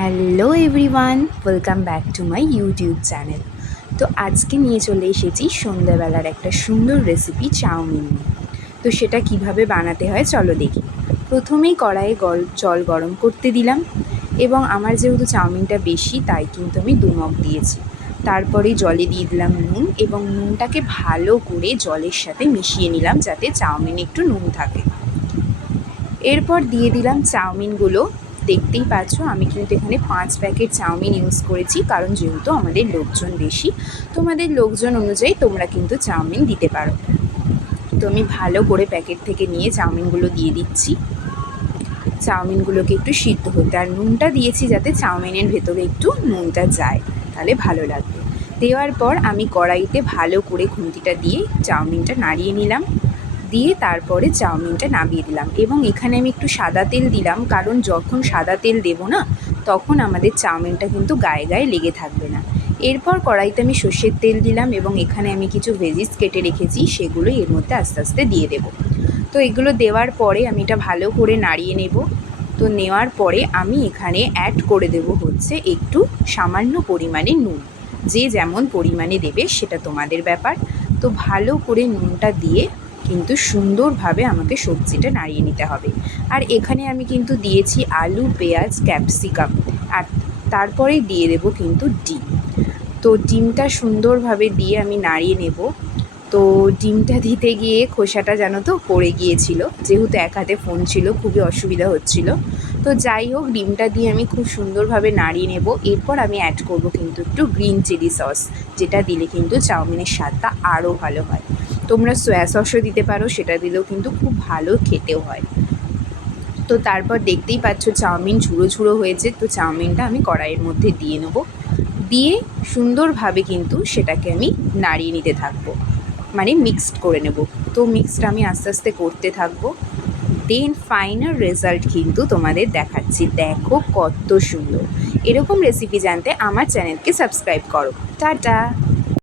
Hello everyone, welcome back to my YouTube channel. তো আজকে নিয়ে চলে এসেছি সন্ধ্যাবেলার একটা সুন্দর রেসিপি চাউমিন নিয়ে। তো সেটা কিভাবে বানাতে হয় চলো দেখি। প্রথমেই কড়াইয়ে জল গরম করতে দিলাম এবং আমার যেহেতু চাউমিনটা বেশি তাই কিন্তু আমি 2 মগ দিয়েছি। তারপরে জলে দিয়ে দিলাম নুন এবং নুনটাকে ভালো করে জলের সাথে মিশিয়ে নিলাম যাতে চাউমিনে একটু নুন থাকে। এরপর দিয়ে দিলাম চাউমিনগুলো। দেখতেই পাচ্ছ আমি কিন্তু এখানে 5 প্যাকেট চাউমিন ইউজ করেছি, কারণ যেহেতু আমাদের লোকজন বেশি। তোমাদের লোকজন অনুযায়ী তোমরা কিন্তু চাউমিন দিতে পারো। তো আমি ভালো করে প্যাকেট থেকে নিয়ে চাউমিনগুলো দিয়ে দিচ্ছি। চাউমিনগুলোকে একটু সিদ্ধ হতে, আর নুনটা দিয়েছি যাতে চাউমিনের ভেতরে একটু নুনটা যায়, তাহলে ভালো লাগবে। দেওয়ার পর আমি কড়াইতে ভালো করে খুন্তিটা দিয়ে চাউমিনটা নাড়িয়ে নিলাম। দিয়ে তারপরে চাউমিনটা নামিয়ে দিলাম এবং এখানে আমি একটু সাদা তেল দিলাম, কারণ যখন সাদা তেল দেবো না তখন আমাদের চাউমিনটা কিন্তু গায়ে গায়ে লেগে থাকবে না। এরপর কড়াইতে আমি সর্ষের তেল দিলাম এবং এখানে আমি কিছু ভেজিস কেটে রেখেছি, সেগুলো এর মধ্যে আস্তে আস্তে দিয়ে দেবো। তো এগুলো দেওয়ার পরে আমি এটা ভালো করে নাড়িয়ে নেব। তো নেওয়ার পরে আমি এখানে অ্যাড করে দেব হচ্ছে একটু সামান্য পরিমাণে নুন। যে যেমন পরিমাণে দেবে সেটা তোমাদের ব্যাপার। তো ভালো করে নুনটা দিয়ে কিন্তু সুন্দরভাবে আমাকে সবজিটা নাড়িয়ে নিতে হবে। আর এখানে আমি কিন্তু দিয়েছি আলু, পেঁয়াজ, ক্যাপসিকাম, আর তারপরেই দিয়ে দেবো কিন্তু ডিম। তো ডিমটা সুন্দরভাবে দিয়ে আমি নাড়িয়ে নেব। তো ডিমটা দিতে গিয়ে খোসাটা জানো তো পড়ে গিয়েছিল, যেহেতু এক হাতে ফোন ছিল খুবই অসুবিধা হচ্ছিল। তো যাই হোক, ডিমটা দিয়ে আমি খুব সুন্দরভাবে নাড়িয়ে নেব। এরপর আমি অ্যাড করব কিন্তু একটু গ্রিন চিলি সস, যেটা দিলে কিন্তু চাউমিনের স্বাদটা আরও ভালো হয়। তোমরা সয়া সসও দিতে পারো, সেটা দিলেও কিন্তু খুব ভালো খেতেও হয়। তো তারপর দেখতেই পাচ্ছ চাউমিন ঝুড়ো ঝুড়ো হয়েছে। তো চাউমিনটা আমি কড়াইয়ের মধ্যে দিয়ে নেব, দিয়ে সুন্দরভাবে কিন্তু সেটাকে আমি নাড়িয়ে নিতে থাকবো, মানে মিক্সড করে নেব। তো মিক্সড আমি আস্তে আস্তে করতে থাকবো। দেন ফাইনাল রেজাল্ট কিন্তু তোমাদের দেখাচ্ছি, দেখো কত সুন্দর। এরকম রেসিপি জানতে আমার চ্যানেলকে সাবস্ক্রাইব করো। টাটা।